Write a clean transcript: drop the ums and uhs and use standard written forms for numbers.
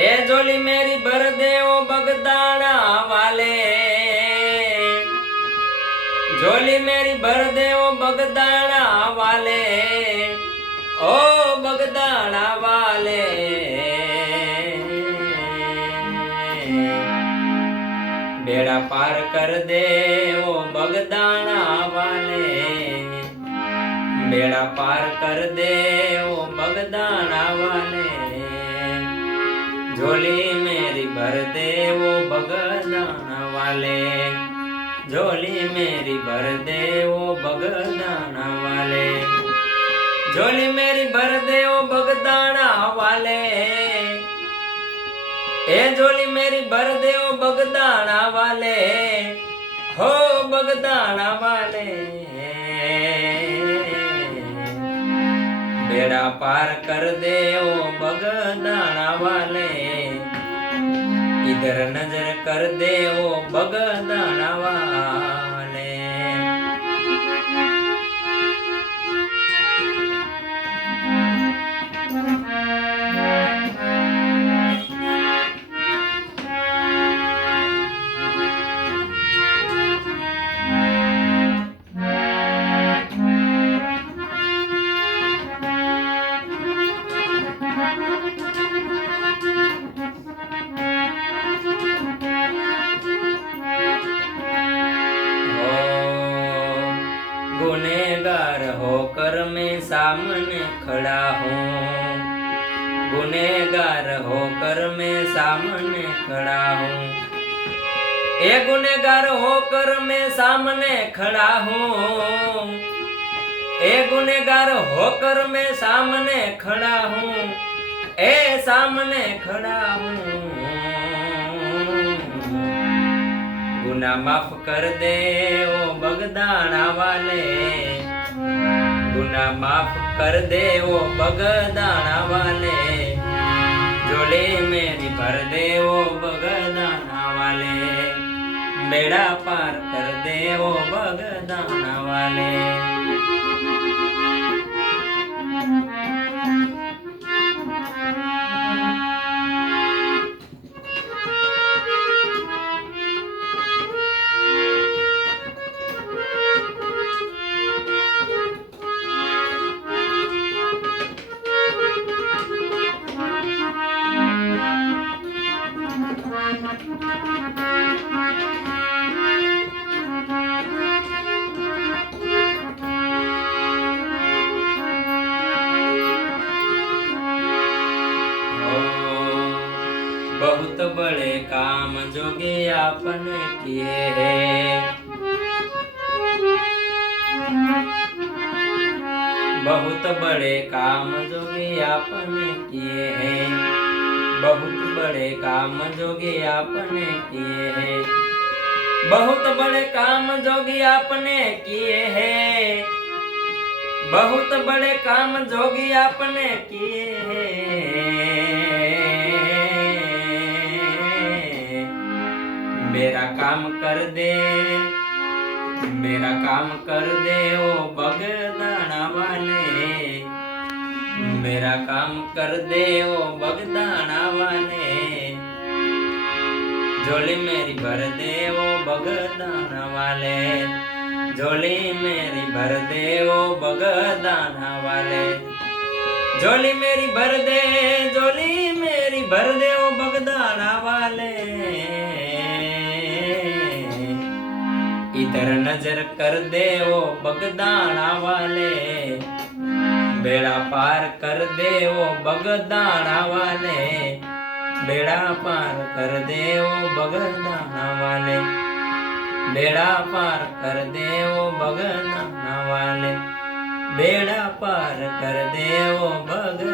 ए झोली मेरी भर दे ओ बगदाना वाले, झोली मेरी भर दे ओ बगदाना वाले, ओ बगदाना वाले। बेड़ा पार कर दे ओ बगदाना वाले, बेड़ा पार कर दे ओ बगदाना वाले। झोली मेरी भर दे ओ बगदाना वाले, झोली मेरी भर दे ओ बगदाना वाले, झोली मेरी भर दे ओ बगदाना वाले। ए झोली मेरी भर दे ओ बगदाना वाले, हो बगदाना वाले। बेड़ा पार कर दे ओ बगदाना वाले, इधर नजर कर दे ओ बगदाना वाले। गुनेगार होकर मैं सामने खड़ा हूँ, गुनेगार होकर मैं सामने खड़ा हूँ। ए गुनेगार होकर मैं सामने खड़ा हूँ, ए गुनेगार होकर मैं सामने खड़ा हूँ, ए सामने खड़ा हूँ। गुनाह माफ कर दे ओ बगदाना वाले, गुनाह माफ कर दे ओ बगदाना वाले। झोली मेरी भर दे ओ बगदाना वाले, बेड़ा पार कर दे ओ बगदाना वाले। बहुत बड़े काम जोगे आपने किए हैं, बहुत बड़े काम जोगे आपने किए हैं, बहुत बड़े काम जोगे आपने किए हैं, बहुत बड़े काम जोगी आपने किए हैं, बहुत बड़े काम जोगी आपने किए हैं। मेरा काम कर दे, मेरा काम कर दे ओ बगदाना वाले, मेरा काम कर दे ओ बगदाना वाले। झोली मेरी भर दे ओ बगदाना वाले, झोली मेरी भर दे ओ बगदाना वाले। झोली मेरी भर दे, झोली मेरी भर दे ओ बगदाना वाले। इधर नजर कर दे ओ बगदाना वाले, बेड़ा पार कर दे ओ बगदाना वाले, बेड़ा पार कर दे ओ बगदाना वाले, बेड़ा पार कर दे ओ बगदाना वाले, बेड़ा पार कर दे ओ बगदाना।